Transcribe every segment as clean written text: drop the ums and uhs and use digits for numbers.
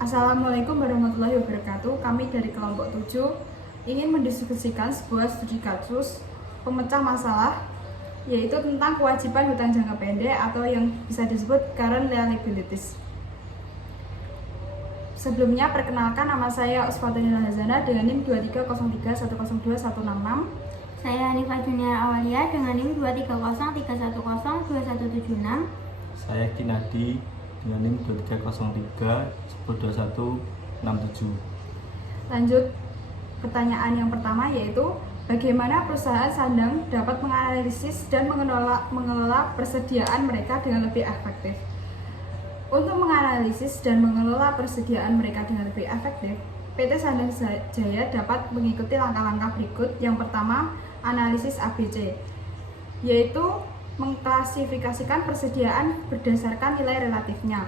Assalamualaikum warahmatullahi wabarakatuh. Kami dari kelompok 7 ingin mendiskusikan sebuah studi kasus pemecah masalah, yaitu tentang kewajiban hutang jangka pendek atau yang bisa disebut current liabilities. Sebelumnya, perkenalkan, nama saya Usfatunila Hazana dengan NIM 2303102166. Saya Hanifah Junior Awalia dengan NIM 2303102176. Saya Kinadi dengan NIM 2303102167. Lanjut pertanyaan yang pertama, yaitu bagaimana perusahaan sandang dapat menganalisis dan mengelola persediaan mereka dengan lebih efektif. Untuk menganalisis dan mengelola persediaan mereka dengan lebih efektif, PT Sandang Jaya dapat mengikuti langkah-langkah berikut. Yang pertama, analisis ABC, yaitu mengklasifikasikan persediaan berdasarkan nilai relatifnya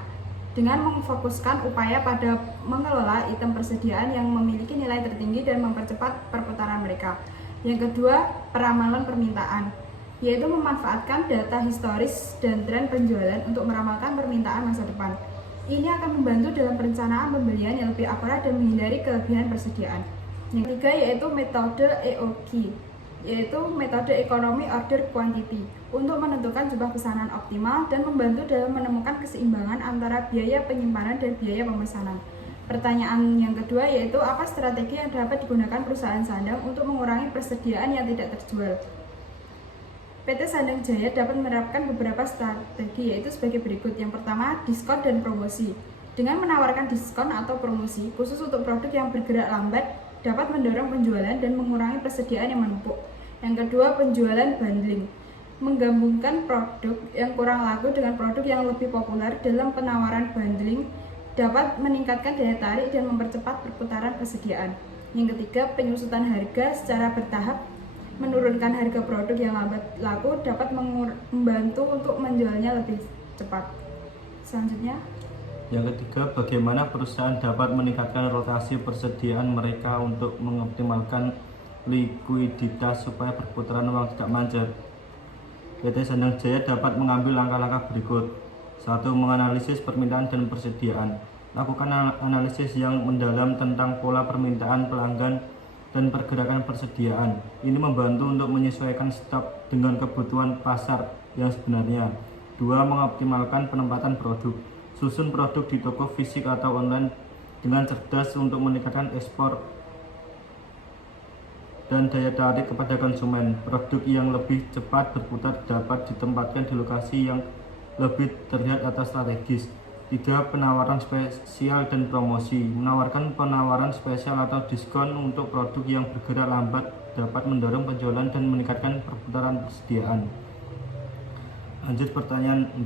dengan memfokuskan upaya pada mengelola item persediaan yang memiliki nilai tertinggi dan mempercepat perputaran mereka. Yang kedua, peramalan permintaan, yaitu memanfaatkan data historis dan tren penjualan untuk meramalkan permintaan masa depan. Ini akan membantu dalam perencanaan pembelian yang lebih akurat dan menghindari kelebihan persediaan. Yang ketiga yaitu metode EOQ, yaitu metode Economy Order Quantity, untuk menentukan jumlah pesanan optimal dan membantu dalam menemukan keseimbangan antara biaya penyimpanan dan biaya pemesanan. Pertanyaan yang kedua yaitu apa strategi yang dapat digunakan perusahaan sandang untuk mengurangi persediaan yang tidak terjual. PT Sandang Jaya dapat menerapkan beberapa strategi, yaitu sebagai berikut. Yang pertama, diskon dan promosi. Dengan menawarkan diskon atau promosi khusus untuk produk yang bergerak lambat, dapat mendorong penjualan dan mengurangi persediaan yang menumpuk. Yang kedua, penjualan bundling. Menggabungkan produk yang kurang laku dengan produk yang lebih populer dalam penawaran bundling dapat meningkatkan daya tarik dan mempercepat perputaran persediaan. Yang ketiga, penyusutan harga secara bertahap. Menurunkan harga produk yang lambat laku dapat membantu untuk menjualnya lebih cepat. Selanjutnya, yang ketiga, bagaimana perusahaan dapat meningkatkan rotasi persediaan mereka untuk mengoptimalkan likuiditas supaya perputaran uang tidak macet. PT Sandang Jaya dapat mengambil langkah-langkah berikut. 1. Menganalisis permintaan dan persediaan. Lakukan analisis yang mendalam tentang pola permintaan pelanggan dan pergerakan persediaan. Ini membantu untuk menyesuaikan stok dengan kebutuhan pasar yang sebenarnya. 2. Mengoptimalkan penempatan produk. Susun produk di toko fisik atau online dengan cerdas untuk meningkatkan ekspor dan daya tarik kepada konsumen. Produk yang lebih cepat berputar dapat ditempatkan di lokasi yang lebih terlihat atau strategis. 3. Penawaran spesial dan promosi. Menawarkan penawaran spesial atau diskon untuk produk yang bergerak lambat dapat mendorong penjualan dan meningkatkan perputaran persediaan. Lanjut pertanyaan 4.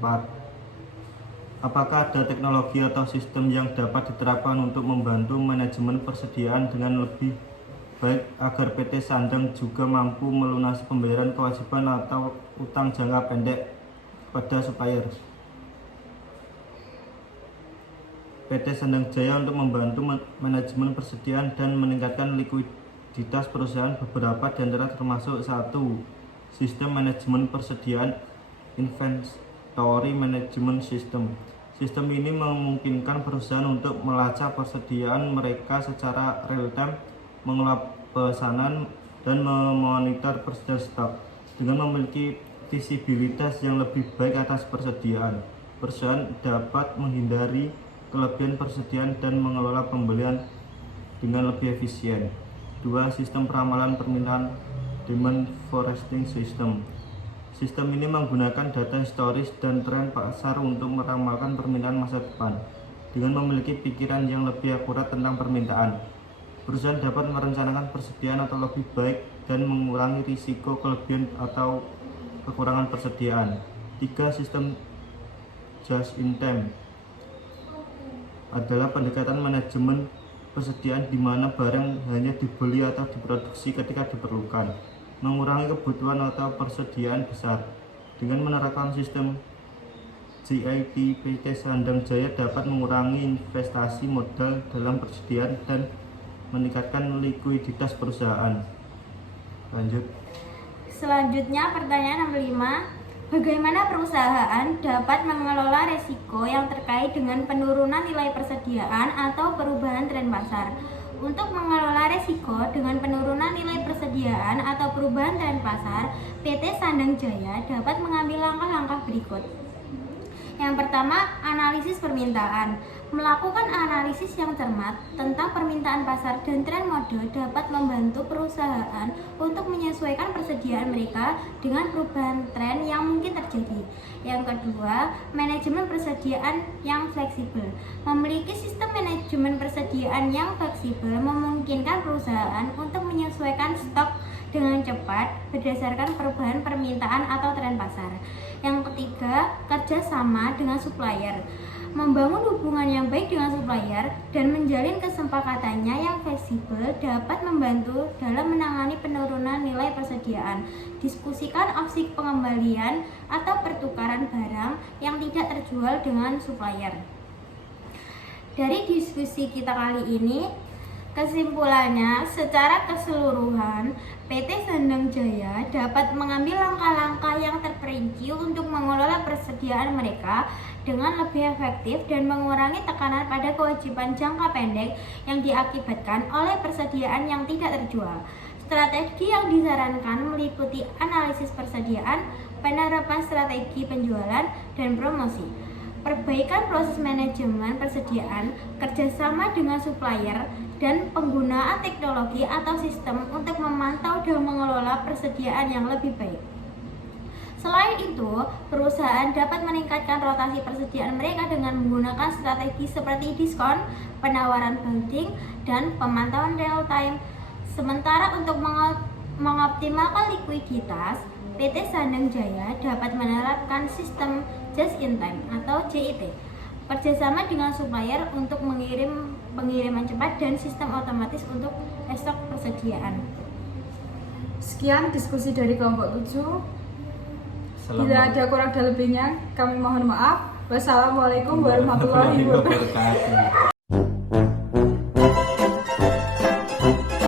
Apakah ada teknologi atau sistem yang dapat diterapkan untuk membantu manajemen persediaan dengan lebih baik agar PT Sandang juga mampu melunasi pembayaran kewajiban atau utang jangka pendek kepada supplier? PT Sandang Jaya untuk membantu manajemen persediaan dan meningkatkan likuiditas perusahaan beberapa di antara termasuk 1. Sistem manajemen persediaan Inventory Management System. Sistem ini memungkinkan perusahaan untuk melacak persediaan mereka secara real time, mengelola pesanan, dan memonitor persediaan stok. Dengan memiliki visibilitas yang lebih baik atas persediaan, perusahaan dapat menghindari kelebihan persediaan dan mengelola pembelian dengan lebih efisien. 2. Sistem peramalan permintaan Demand Forecasting System. Sistem ini menggunakan data historis dan tren pasar untuk meramalkan permintaan masa depan. Dengan memiliki pikiran yang lebih akurat tentang permintaan, perusahaan dapat merencanakan persediaan atau lebih baik dan mengurangi risiko kelebihan atau kekurangan persediaan. 3. Sistem Just in Time adalah pendekatan manajemen persediaan di mana barang hanya dibeli atau diproduksi ketika diperlukan, mengurangi kebutuhan atau persediaan besar. Dengan menerapkan sistem GIT, PT Sandang Jaya dapat mengurangi investasi modal dalam persediaan dan meningkatkan likuiditas perusahaan. Lanjut. Selanjutnya pertanyaan nomor 5. Bagaimana perusahaan dapat mengelola resiko yang terkait dengan penurunan nilai persediaan atau perubahan tren pasar? Untuk mengelola resiko dengan penurunan nilai persediaan atau perubahan tren pasar, PT Sandang Jaya dapat mengambil langkah-langkah berikut. Yang pertama, analisis permintaan. Melakukan analisis yang cermat tentang permintaan pasar dan tren mode dapat membantu perusahaan untuk menyesuaikan persediaan mereka dengan perubahan tren yang mungkin terjadi. Yang kedua, manajemen persediaan yang fleksibel. Memiliki sistem manajemen persediaan yang fleksibel memungkinkan perusahaan untuk menyesuaikan stok dengan cepat berdasarkan perubahan permintaan atau tren pasar. Yang ketiga, kerjasama dengan supplier. Membangun hubungan yang baik dengan supplier dan menjalin kesepakatannya yang fleksibel dapat membantu dalam menangani penurunan nilai persediaan. Diskusikan opsi pengembalian atau pertukaran barang yang tidak terjual dengan supplier. Dari diskusi kita kali ini, kesimpulannya, secara keseluruhan, PT Sandang Jaya dapat mengambil langkah-langkah yang terperinci untuk mengelola persediaan mereka dengan lebih efektif dan mengurangi tekanan pada kewajiban jangka pendek yang diakibatkan oleh persediaan yang tidak terjual. Strategi yang disarankan meliputi analisis persediaan, penerapan strategi penjualan, dan promosi. Perbaikan proses manajemen persediaan, kerjasama dengan supplier, dan penggunaan teknologi atau sistem untuk memantau dan mengelola persediaan yang lebih baik. Selain itu, perusahaan dapat meningkatkan rotasi persediaan mereka dengan menggunakan strategi seperti diskon, penawaran bundling, dan pemantauan real time. Sementara untuk mengoptimalkan likuiditas, PT Sandang Jaya dapat menerapkan sistem just in time atau JIT, kerjasama dengan supplier untuk pengiriman cepat dan sistem otomatis untuk stok persediaan. Sekian diskusi dari kelompok 7. Bila ada kurang dan lebihnya, kami mohon maaf. Wassalamualaikum warahmatullahi wabarakatuh.